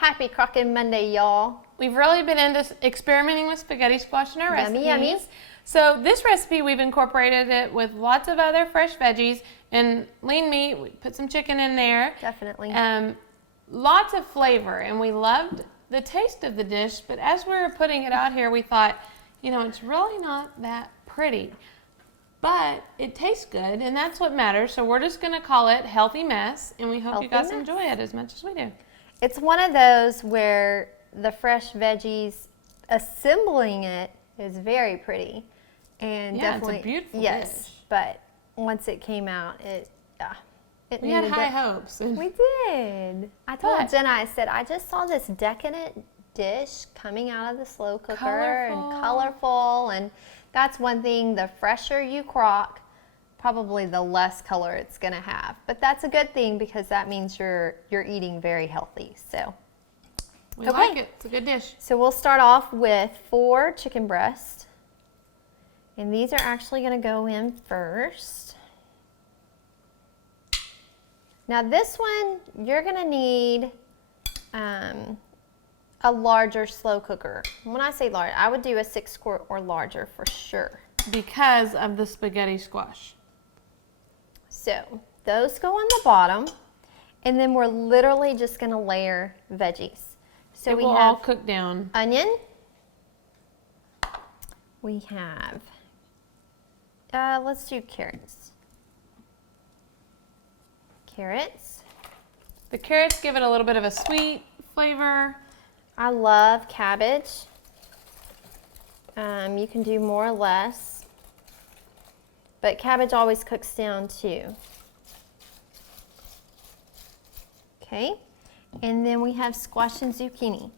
Happy Crockin Monday, y'all. We've really been into experimenting with spaghetti squash in our recipes. Yummy. So this recipe, we've incorporated it with lots of other fresh veggies and lean meat. We put some chicken in there. Definitely. Lots of flavor, and we loved the taste of the dish, but as we were putting it out here, we thought, you know, it's really not that pretty, but it tastes good, and that's what matters. So we're just gonna call it Healthy Mess, and we hope you guys enjoy it as much as we do. It's one of those where the fresh veggies, assembling it is very pretty, and Yeah, definitely it's a beautiful dish. But once it came out, We had high hopes. We did. I told Jenna, I said, I just saw this decadent dish coming out of the slow cooker and colorful, and that's one thing. The fresher you crock, probably the less color it's going to have. But that's a good thing because that means you're eating very healthy. So we like it. It's a good dish. So we'll start off with 4 chicken breasts. And these are actually going to go in first. Now this one, you're going to need a larger slow cooker. When I say large, I would do a 6-quart or larger for sure. Because of the spaghetti squash. So those go on the bottom, and then we're literally just going to layer veggies. So we will have all cook down. Onion. We have, let's do carrots. Carrots. The carrots give it a little bit of a sweet flavor. I love cabbage. You can do more or less, but cabbage always cooks down too. Okay, and then we have squash and zucchini.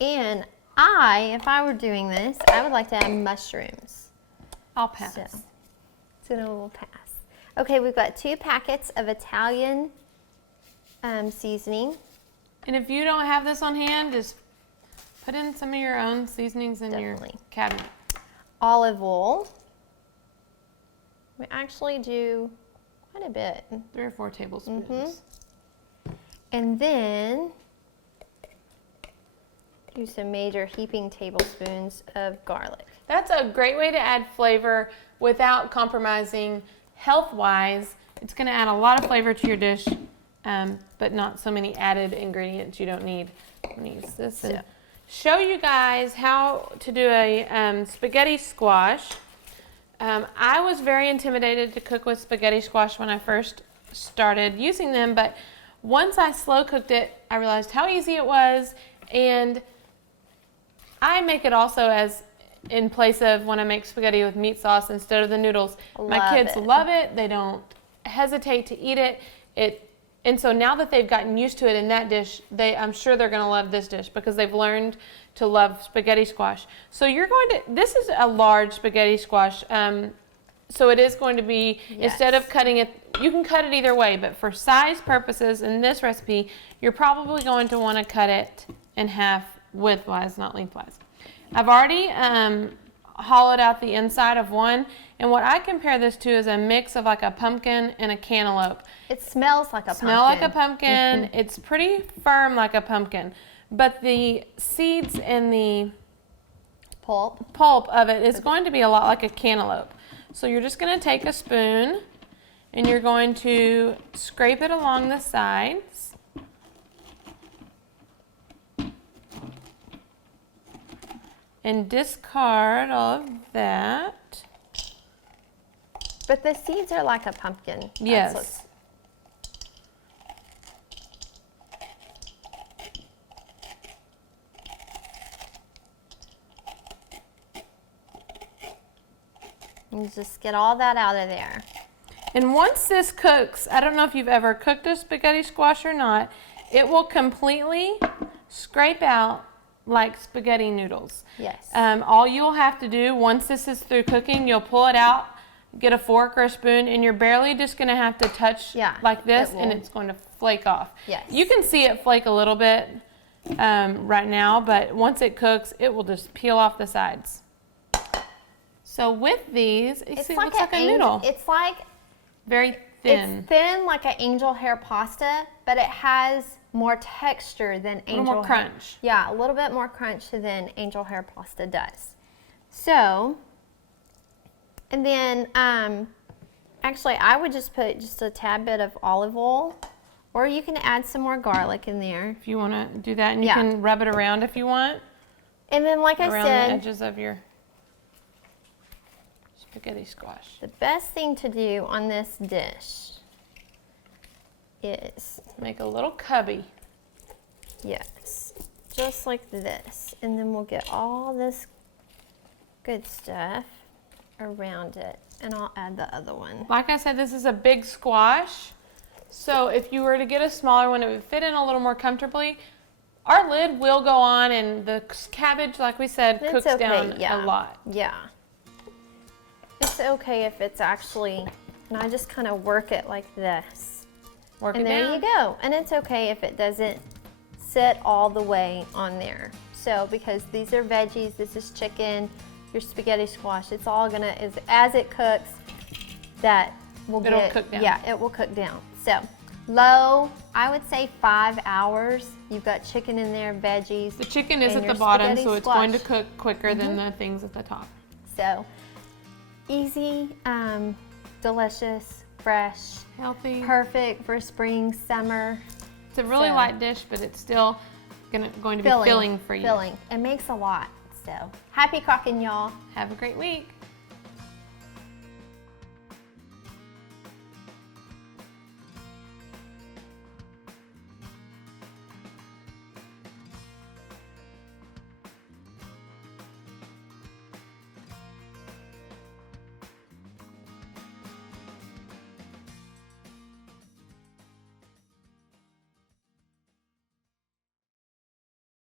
And if I were doing this, I would like to add mushrooms. I'll pass. So we'll pass. Okay, we've got 2 packets of Italian seasoning. And if you don't have this on hand, just put in some of your own seasonings in your cabinet. Olive oil. We actually do quite a bit. 3 or 4 tablespoons. And then do some major heaping tablespoons of garlic. That's a great way to add flavor without compromising health-wise. It's going to add a lot of flavor to your dish, but not so many added ingredients you don't need. I'm going to use this and show you guys how to do a spaghetti squash. I was very intimidated to cook with spaghetti squash when I first started using them, but once I slow cooked it, I realized how easy it was, and I make it also as in place of when I make spaghetti with meat sauce instead of the noodles. My kids love it. They don't hesitate to eat it. And so now that they've gotten used to it in that dish, I'm sure they're going to love this dish because they've learned to love spaghetti squash. So this is a large spaghetti squash. So it is going to be, instead of cutting it, you can cut it either way, but for size purposes in this recipe, you're probably going to want to cut it in half widthwise, not lengthwise. I've already hollowed out the inside of one, and what I compare this to is a mix of like a pumpkin and a cantaloupe. It smells like a pumpkin. Like a pumpkin. It's pretty firm like a pumpkin, but the seeds and the pulp of it is going to be a lot like a cantaloupe. So you're just going to take a spoon and you're going to scrape it along the sides. And discard all of that. But the seeds are like a pumpkin. Yes. You just get all that out of there. And once this cooks, I don't know if you've ever cooked a spaghetti squash or not, it will completely scrape out like spaghetti noodles. Yes. All you'll have to do once this is through cooking, you'll pull it out, get a fork or a spoon, and you're barely just going to have to touch like this, and it's going to flake off. Yes. You can see it flake a little bit right now, but once it cooks, it will just peel off the sides. So with these, it looks like a noodle. It's like very thin. It's thin like an angel hair pasta, but it has more texture than angel hair. A little more crunch. Yeah, a little bit more crunch than angel hair pasta does. So, and then actually I would just put just a tad bit of olive oil, or you can add some more garlic in there. If you want to do that, and you can rub it around if you want. And then like I said, around the edges of your spaghetti squash. The best thing to do on this dish is make a little cubby. Yes, just like this. And then we'll get all this good stuff around it. And I'll add the other one. Like I said, this is a big squash. So if you were to get a smaller one, it would fit in a little more comfortably. Our lid will go on, and the cabbage, like we said, cooks down a lot. Yeah. It's okay if it's actually, and I just kind of work it like this. Work it down. And there you go. And it's okay if it doesn't sit all the way on there. So, because these are veggies, this is chicken, your spaghetti squash, it's all gonna, as it cooks, that will It'll cook down. Yeah, it will cook down. So, low, I would say 5 hours. You've got chicken in there, veggies. The chicken is and at your the bottom, spaghetti so it's squash. going to cook quicker than the things at the top. So, easy, delicious, fresh, healthy, perfect for spring, summer. It's a really light dish, but it's still going to be filling for you. Filling. It makes a lot. So, happy Crockin', y'all. Have a great week.